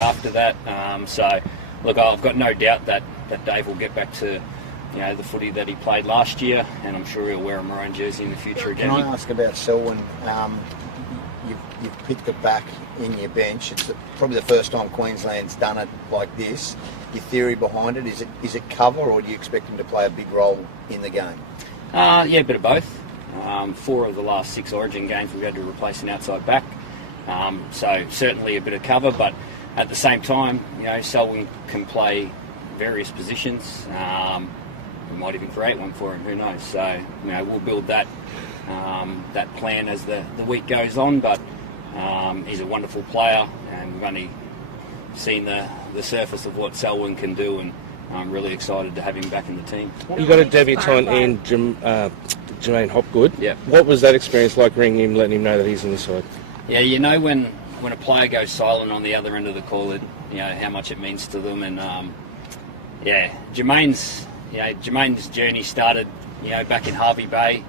after that. So, look, I've got no doubt that Dave will get back to the footy that he played last year, and I'm sure he'll wear a Maroon jersey in the future again. Can I ask about Selwyn? You've picked it back in your bench. It's probably the first time Queensland's done it like this. Your theory behind it, is it cover, or do you expect him to play a big role in the game? Yeah, a bit of both. 4 of the last 6 Origin games we've had to replace an outside back. So certainly a bit of cover, but at the same time, Selwyn can play various positions. We might even create one for him, who knows? So, we'll build that plan as the week goes on, but he's a wonderful player, and we've only seen the surface of what Selwyn can do, and I'm really excited to have him back in the team. You got a debutant in Jermaine Hopgood. Yeah. What was that experience like, ringing him, letting him know that he's in the side? Yeah, when a player goes silent on the other end of the call, how much it means to them, and Jermaine's journey started, back in Harvey Bay,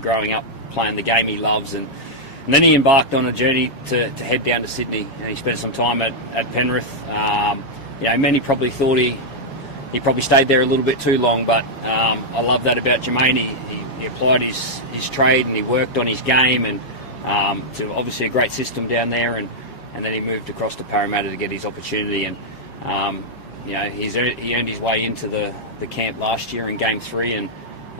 growing up playing the game he loves, and then he embarked on a journey to head down to Sydney, and he spent some time at Penrith. Many probably thought he probably stayed there a little bit too long, but I love that about Jermaine. He applied his trade, and he worked on his game, and to obviously a great system down there, and then he moved across to Parramatta to get his opportunity, and he earned his way into the camp last year in Game 3, and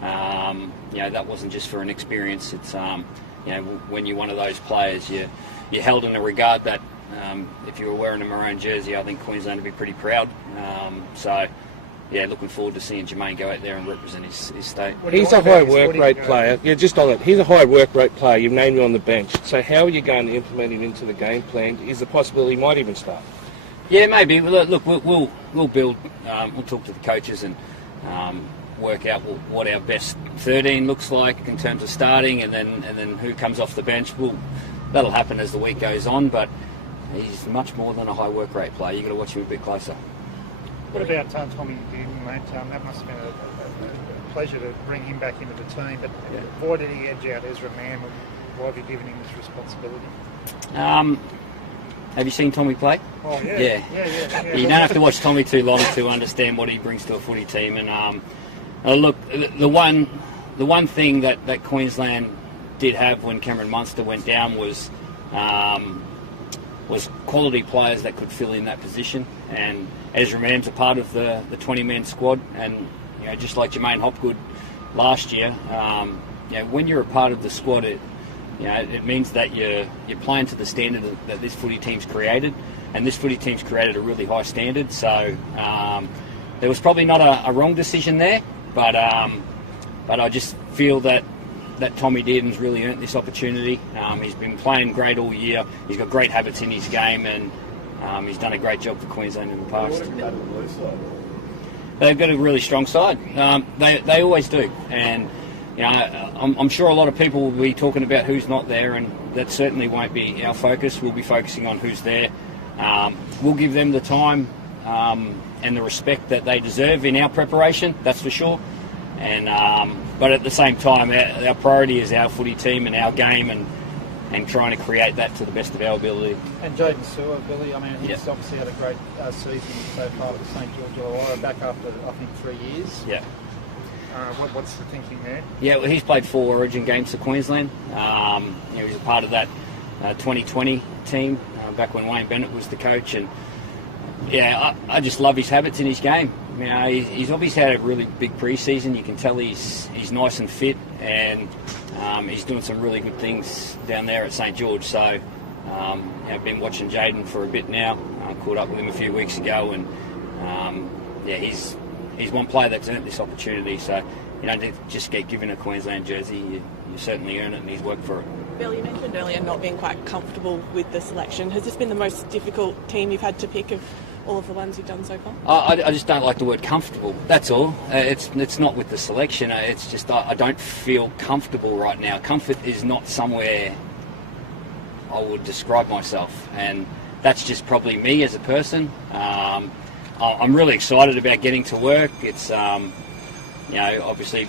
that wasn't just for an experience. It's when you're one of those players, you're held in a regard that if you were wearing a Maroon jersey, I think Queensland would be pretty proud. Looking forward to seeing Jermaine go out there and represent his state. He's a high work rate player. Yeah, just on that. He's a high work rate player. You've named him on the bench. So how are you going to implement him into the game plan? Is the possibility he might even start? Yeah, maybe. Look, we'll build. We'll talk to the coaches and work out what our best 13 looks like in terms of starting, and then who comes off the bench. That'll happen as the week goes on. But he's much more than a high work rate player. You've got to watch him a bit closer. What about Tommy Dearden, mate? That must have been a pleasure to bring him back into the team. But why did he edge out Ezra Mann? Why have you given him this responsibility? Have you seen Tommy play? Oh, yeah. Yeah. You don't have to watch Tommy too long to understand what he brings to a footy team. And look, the one thing that Queensland did have when Cameron Munster went down was quality players that could fill in that position. And Ezra Mann's a part of the 20-man squad, and just like Jermaine Hopgood last year, when you're a part of the squad, it means that you're playing to the standard that this footy team's created, and this footy team's created a really high standard. So there was probably not a wrong decision there, but I just feel that Tommy Dearden's really earned this opportunity. He's been playing great all year. He's got great habits in his game, and he's done a great job for Queensland in the past. They've got a really strong side. They always do, and I'm sure a lot of people will be talking about who's not there, and that certainly won't be our focus. We'll be focusing on who's there. We'll give them the time and the respect that they deserve in our preparation, that's for sure. And but at the same time, our priority is our footy team and our game, and trying to create that to the best of our ability. And Jaden Sewer, Billy, he's obviously had a great season so far with St George Illawarra, back after, I think, 3 years. Yeah. What's the thinking there? Yeah, well, he's played 4 Origin games for Queensland. He's a part of that 2020 team back when Wayne Bennett was the coach, and I just love his habits in his game. He's obviously had a really big pre-season. You can tell he's nice and fit, and he's doing some really good things down there at St George. So I've been watching Jaden for a bit now. I caught up with him a few weeks ago, and he's one player that's earned this opportunity. So you don't just get given a Queensland jersey. You certainly earn it, and he's worked for it. Bill, you mentioned earlier not being quite comfortable with the selection. Has this been the most difficult team you've had to pick of all of the ones you've done so far? I just don't like the word comfortable, that's all. It's not with the selection, it's just I don't feel comfortable right now. Comfort is not somewhere I would describe myself, and that's just probably me as a person. I'm really excited about getting to work. It's obviously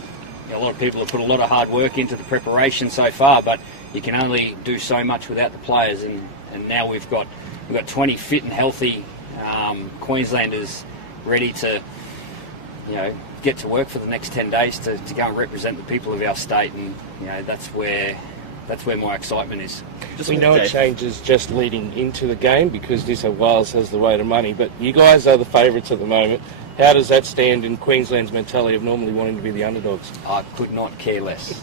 a lot of people have put a lot of hard work into the preparation so far, but you can only do so much without the players, and now we've got we've got 20 fit and healthy Queenslanders ready to, get to work for the next 10 days to go and represent the people of our state, and that's where my excitement is. We know it changes just leading into the game because New South Wales has the weight of money, but you guys are the favourites at the moment. How does that stand in Queensland's mentality of normally wanting to be the underdogs? I could not care less.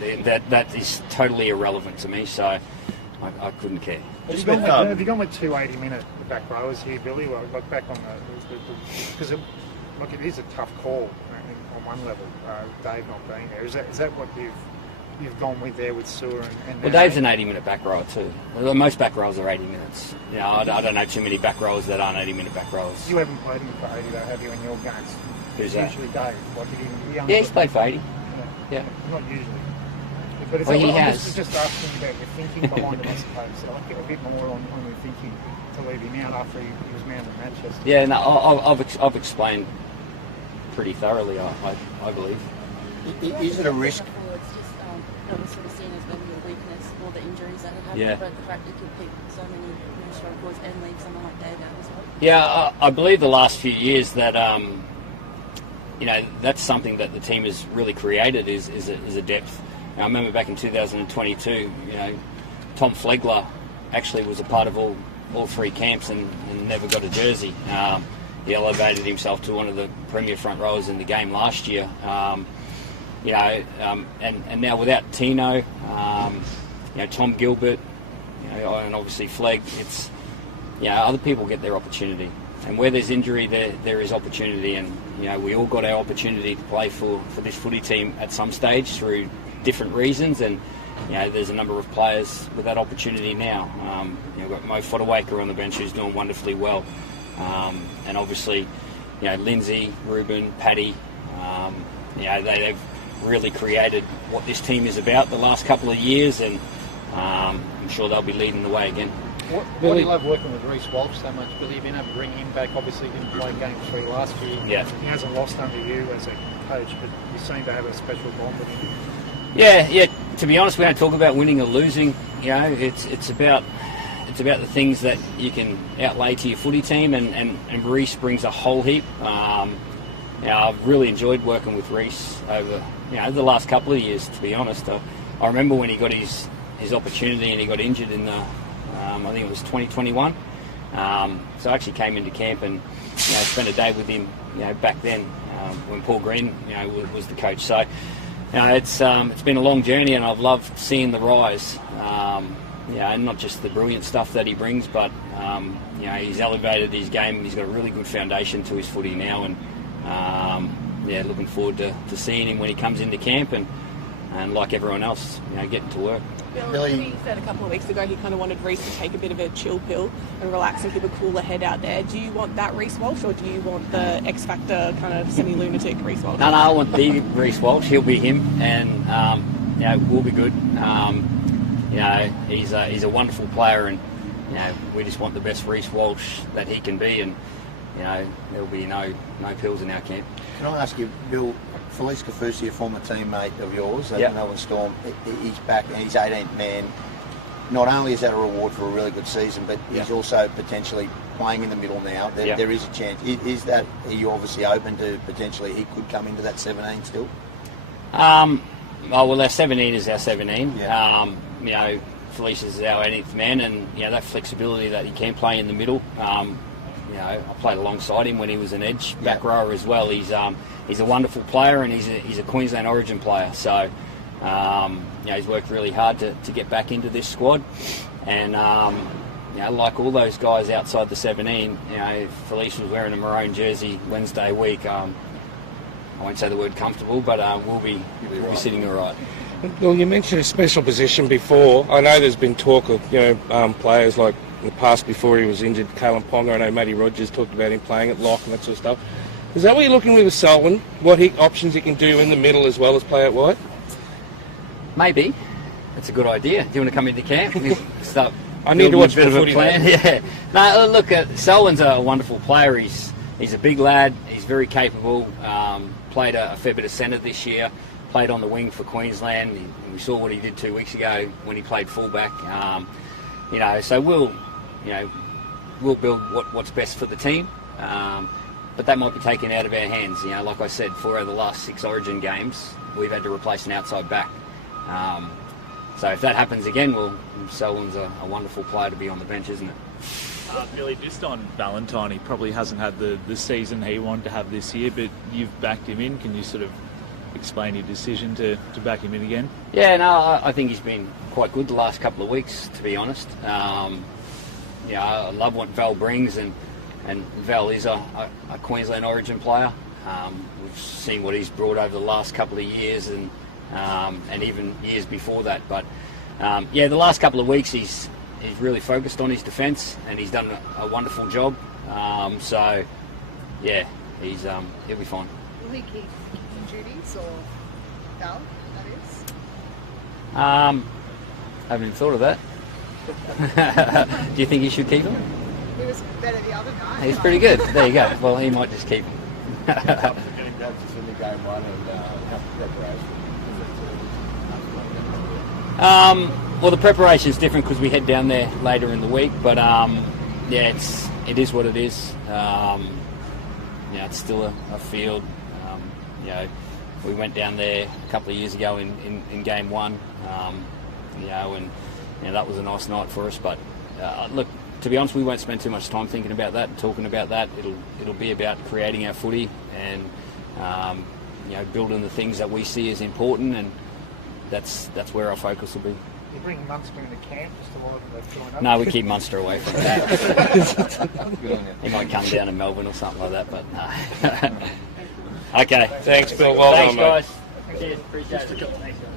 That is totally irrelevant to me, so I couldn't care. Have you gone with 2 80-minute back rowers here, Billy? Like back on because it is a tough call on one level. Dave not being there, is that what you've gone with there with Sewer and well, Dave's an 80-minute back rower too. Well, most back rowers are 80 minutes. I don't know too many back rowers that aren't 80-minute back rowers. You haven't played him for 80 though, have you, in your games? Who's that? Usually Dave. He's played for 80. Yeah. Not usually. But it's he I'm has. just asking about your thinking behind it, I suppose. So I'd get a bit more on your thinking to leave him out after he was man of Manchester. Yeah, no, I've explained pretty thoroughly, I believe. Is it a risk? It's just it was sort of seen as maybe a weakness or the injuries that had happened, Yeah. but the fact that you could pick so many strong records and leave someone like Dave out as well. Yeah, I believe the last few years that that's something that the team has really created is a depth. I remember back in 2022, Tom Flegler actually was a part of all 3 camps and never got a jersey. He elevated himself to one of the premier front rowers in the game last year. And now without Tino, Tom Gilbert, and obviously Flegg, it's other people get their opportunity. And where there's injury, there is opportunity. And we all got our opportunity to play for this footy team at some stage through different reasons. And there's a number of players with that opportunity now. We've got Mo Fodawaker on the bench who's doing wonderfully well. And obviously, Lindsay, Ruben, Paddy, they've really created what this team is about the last couple of years, and I'm sure they'll be leading the way again. Why do you love working with Reece Walsh so much, Billy? You've been able to bring him back. Obviously, he didn't play game 3 last year. Yeah. He hasn't lost under you as a coach, but you seem to have a special bond with him. Yeah. To be honest, we don't talk about winning or losing. It's about the things that you can outlay to your footy team, and Reece brings a whole heap. I've really enjoyed working with Reece over the last couple of years. To be honest, I remember when he got his opportunity and he got injured in the I think it was 2021. So I actually came into camp and spent a day with him. Back then when Paul Green was the coach. So it's been a long journey, and I've loved seeing the rise. And not just the brilliant stuff that he brings, but he's elevated his game. He's got a really good foundation to his footy now, and looking forward to seeing him when he comes into camp and like everyone else, getting to work. Billy, he said a couple of weeks ago he kind of wanted Reece to take a bit of a chill pill and relax and keep a cooler head out there. Do you want that Reece Walsh, or do you want the X Factor kind of semi-lunatic Reece Walsh? No, I want the Reece Walsh. He'll be him, and we'll be good. He's a wonderful player, and we just want the best Reece Walsh that he can be, and there'll be no pills in our camp. Can I ask you, Bill? Felice Kafusi, a former teammate of yours at Melbourne Storm, he's back and he's 18th man. Not only is that a reward for a really good season, but he's also potentially playing in the middle now. There is a chance. Are you obviously open to potentially he could come into that 17 still? Our 17 is our 17. Yeah. Felice is our 18th man, and that flexibility that he can play in the middle. I played alongside him when he was an edge back rower as well. He's a wonderful player, and he's a Queensland Origin player. So he's worked really hard to get back into this squad, and like all those guys outside the 17, Felice was wearing a maroon jersey Wednesday week. I won't say the word comfortable, but we'll be sitting all right. Well, you mentioned a special position before. I know there's been talk of players like in the past before he was injured, Kalen Ponga. I know Matty Rogers talked about him playing at lock and that sort of stuff. Is that what you're looking with Selwyn? What options he can do in the middle as well as play out wide? Maybe. That's a good idea. Do you want to come into camp? Start I need to watch a bit of a footy, plan. Yeah. No, look, Selwyn's a wonderful player. He's a big lad. He's very capable. Played a fair bit of centre this year. Played on the wing for Queensland. We saw what he did 2 weeks ago when he played fullback. So we'll we'll build what's best for the team. But that might be taken out of our hands. You know, like I said, 4 out of the last 6 Origin games, we've had to replace an outside back. So if that happens again, well, Selwyn's a wonderful player to be on the bench, isn't it? Billy, just on Valentine, he probably hasn't had the season he wanted to have this year, but you've backed him in. Can you sort of explain your decision to back him in again? Yeah, no, I think he's been quite good the last couple of weeks, to be honest. I love what Val brings, and Val is a Queensland Origin player. We've seen what he's brought over the last couple of years, and even years before that. But the last couple of weeks he's really focused on his defence, and he's done a wonderful job. He'll be fine. Will he keep duties or Val, that is? I haven't even thought of that. Do you think he should keep him? He was better the other night. He's pretty good. There you go. Well, he might just keep him. Getting back to Sydney game 1 and preparation. Well, the preparation's different because we head down there later in the week, but it is what it is. It's still a field. We went down there a couple of years ago in game 1, and that was a nice night for us. But look, to be honest, we won't spend too much time thinking about that and talking about that. It'll be about creating our footy and building the things that we see as important, and that's where our focus will be. You bring Munster into camp just to while they've joined up? No, we keep Munster away from that. He might come down to Melbourne or something like that, but no. Okay. Thanks, Bill. Well Thanks, done, mate. guys. Cheers. Appreciate it. Thanks, guys.